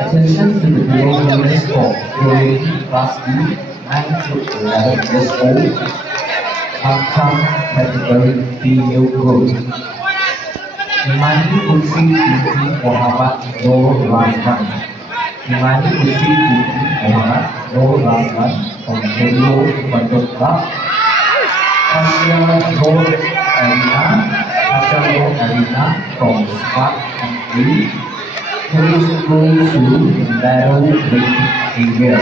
Attention to the below nameless sport. Royalty Class B, 9 to 11 years old. Uptown category female group. Imani Putri binti Muhammad Nur Razman. Imani Putri binti Muhammad Nur Razman from Hello Pondok Club. Tasya Nur Arina. Tasya Nur Arina from Smart and Free. Who is going to narrow rating area.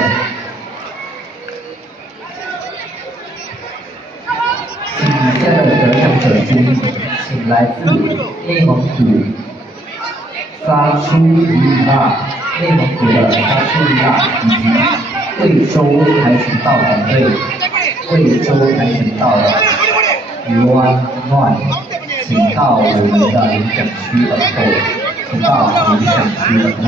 请比赛的得奖者注意，请来自内蒙古沙苏里纳、内蒙古的沙苏里纳以及贵州跆拳道团队、贵州跆拳道的Yuan Nuan，请到我们的领奖区等候，请到领奖区等候。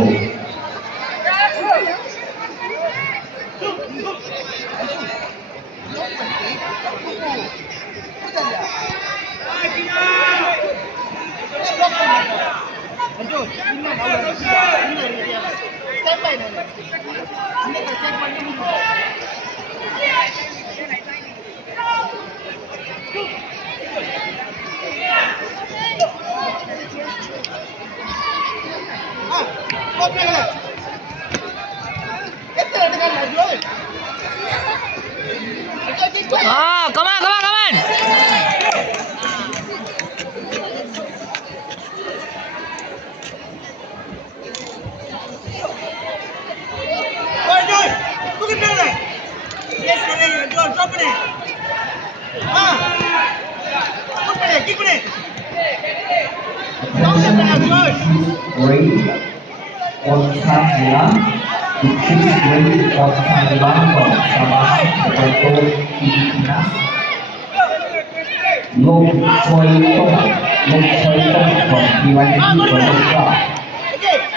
Ah, come on, come on, come on. Look at that. Yes, John, drop it. Look at it, keep it. Great Ontamila, the Chief Great Ontamila from Sabah, Puerto Pilipinas. Long Choi Tong from PYC Pondok Club.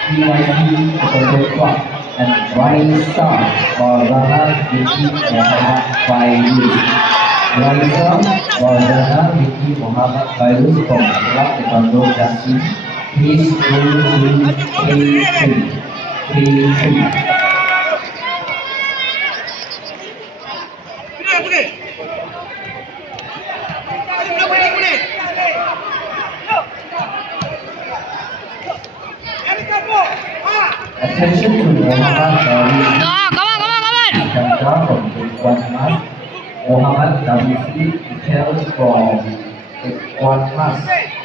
PYC Pondok Club. And Raisa Farzana binti Muhammad Fairuz. Raisa Farzana binti Muhammad Fairuz from Club Taekwondo Jasin. Please go to K3. Attention to Muhammad Darwisi. Come on, come on, come on. Chandra from Ekwanmas. Muhammad Darwisi details from Ekwanmas.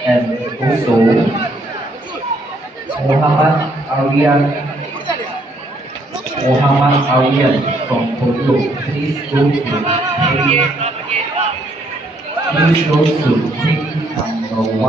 And also Muhammad Aryan from Tokyo. Please go to take number 1.